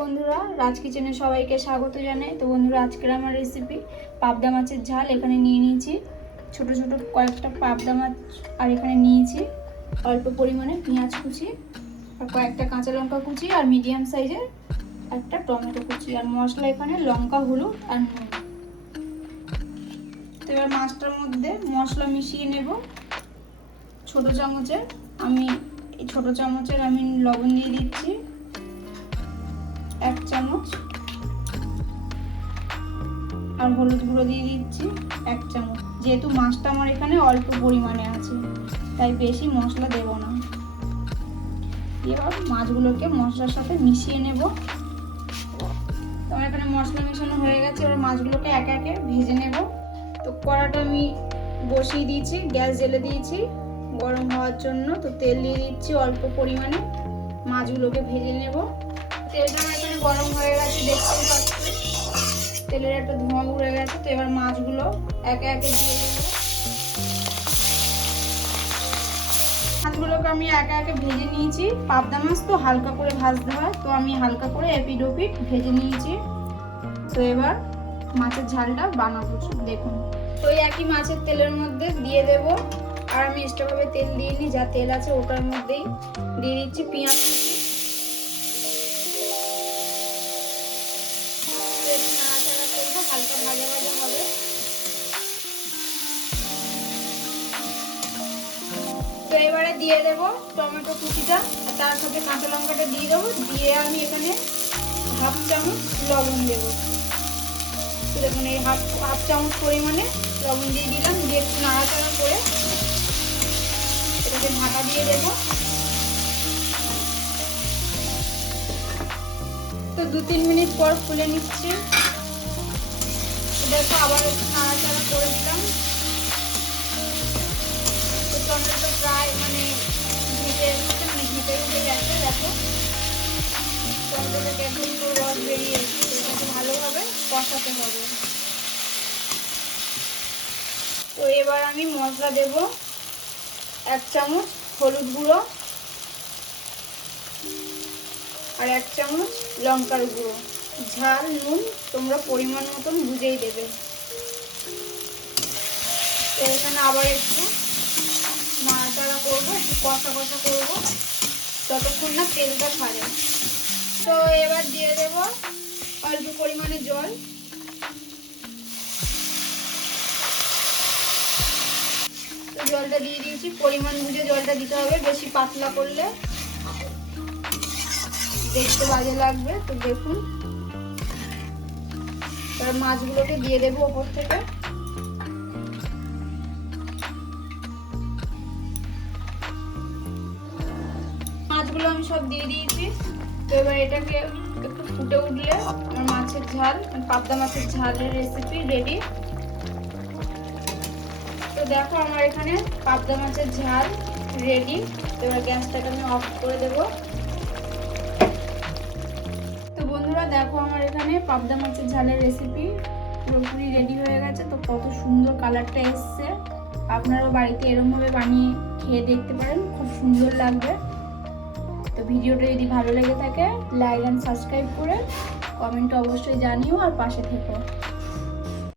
বন্ধুরা, রাজ কিচেনে সবাইকে স্বাগত জানাই। তো বন্ধুরা, আজকের আমার রেসিপি পাবদা মাছের ঝাল। এখানে নিয়ে নিয়েছি ছোট ছোট কয়েকটা পাবদা মাছ, আর এখানে নিয়েছি অল্প পরিমাণে পেঁয়াজ কুচি, আর কয়েকটা কাঁচা লঙ্কা কুচি, আর মিডিয়াম সাইজের একটা টমেটো কুচি, আর মশলা এখানে লঙ্কা, হলুদ আর নুন। তো এবার মাছটার মধ্যে মশলা মিশিয়ে নেব। ছোট চামচের আমি লবণ দিয়ে দিচ্ছি 1 চামচ, আর হলুদ গুঁড়ো দিয়ে দিচ্ছি 1 চামচ। যেহেতু মাছটা আমার এখানে অল্প পরিমাণে আছে, তাই বেশি মশলা দেব না। এবার মাছগুলোকে মশলার সাথে মিশিয়ে নেব। তো আমার এখানে মশলা মেশানো হয়ে গেছে, এবার মাছগুলোকে একে একে ভেজে নেব। তো কড়াটা আমি বসিয়ে দিয়েছি, গ্যাস জ্বেলে দিয়েছি গরম হওয়ার জন্য। তো তেল দিয়ে দিচ্ছি অল্প পরিমাণে, মাছগুলোকে ভেজে নেব। তেলটা আমার এখানে গরম হয়ে গেছে, দেখতেই পাচ্ছি তেলের একটা ধোঁয়া উড়ে গেছে। তো এবার মাছগুলো একে একে দিয়ে দেবো। মাছগুলোকে আমি একে একে ভেজে নিয়েছি। পাবদা মাছ তো হালকা করে ভাজতে হয়, তো আমি হালকা করে এপিড ওপিড ভেজে নিয়েছি। তো এবার মাছের ঝালটা বানাবো, দেখুন। তো এই একই মাছের তেলের মধ্যে দিয়ে দেব, আর আমি এক্সট্রাভাবে তেল দিয়ে নিই, যা তেল আছে ওটার মধ্যেই দিয়ে দিচ্ছি পেঁয়াজ কুচি। নাড়াচাড়া করবো, হালকা ভাজা ভাজা হবে। তো এবারে দিয়ে দেবো টমেটো কুচিটা, তার সাথে কাঁচা লঙ্কাটা দিয়ে দেবো। দিয়ে আমি এখানে 1/2 চামচ লবণ দেবো। তো দেখুন, এই হাফ চামচ পরিমাণে লবণ দিয়ে দিলাম। দিয়ে একটু নাড়াচাড়া করে এটাকে ঢাকা দিয়ে দেবো। তো 2-3 মিনিট পর খুলে নিচ্ছি। দেখো, আবার একটু নাড়াচাড়া করে দিলাম। তো টমেটো প্রায় ঘেটে উঠে গেছে। দেখো, টমেটোটাকে একদম পুরো রস বেরিয়ে এসেছে। এটাকে ভালোভাবে কষাতে হবে। তো এবার আমি মশলা দেব 1 চামচ হলুদ গুঁড়ো, আর 1 চামচ লঙ্কার গুঁড়ো। ঝাল নুন তোমরা পরিমাণ মতন বুঝেই দেবে। তো এখানে আবার একটু নাড়াচাড়া করবো, একটু কষা কষা করবো যতক্ষণ না তেলটা ছাড়ে। তো এবার দিয়ে দেব অল্প পরিমাণে জল। তো জলটা দিয়ে দিয়েছি, পরিমাণ বুঝে জলটা দিতে হবে। বেশি পাতলা করলে দেখতে বাজে লাগবে। তো দেখুন, এবার মাছগুলোকে দিয়ে দেবো ওপর থেকে। মাছগুলো আমি সব দিয়ে দিয়েছি। তো এবার এটাকে একটু ফুটে উঠলে আমার মাছের ঝাল, পাবদা মাছের ঝালের রেসিপি রেডি। তো দেখো, আমার এখানে পাবদা মাছের ঝাল রেডি। তো এবার গ্যাসটাকে আমি অফ করে দেব। তো বন্ধুরা, দেখো আমার এখানে পাবদা মাছের ঝালের রেসিপি পুরোপুরি রেডি হয়ে গেছে। তো কত সুন্দর কালারটা এসছে। আপনারাও বাড়িতে এরকমভাবে বানিয়ে খেয়ে দেখতে পারেন, খুব সুন্দর লাগবে। তো ভিডিওটা যদি ভালো লেগে থাকে, লাইক অ্যান্ড সাবস্ক্রাইব করে কমেন্টে অবশ্যই জানিও, আর পাশে থেকো।